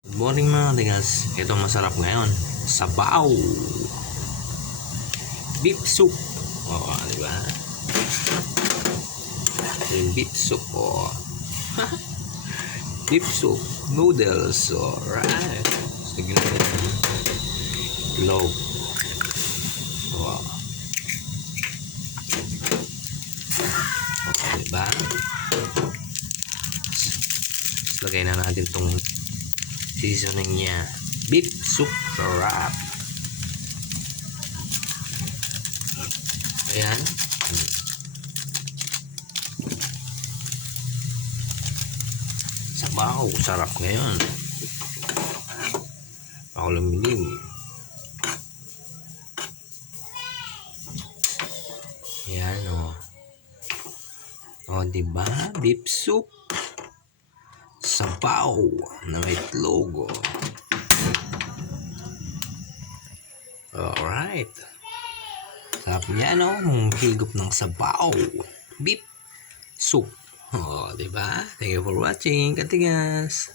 Good morning mga tigas. Ito masarap ngayon. Sabaw. Beef soup. O, di ba? Ito yung beef soup. O. Beef soup. Noodles. Alright. Sige na ito. Itlog. O. O, di ba? Lagay na natin itong seasoning niya. Beef soup. Sarap. Ayan. Sabaw. Sarap ngayon. Ako lumilim. Ayan o. O, diba? Beef soup. Sabaw na may itlog. Alright. Sarap niya, no? Higop ng sabaw. Beef soup. O, diba? Thank you for watching, katigas.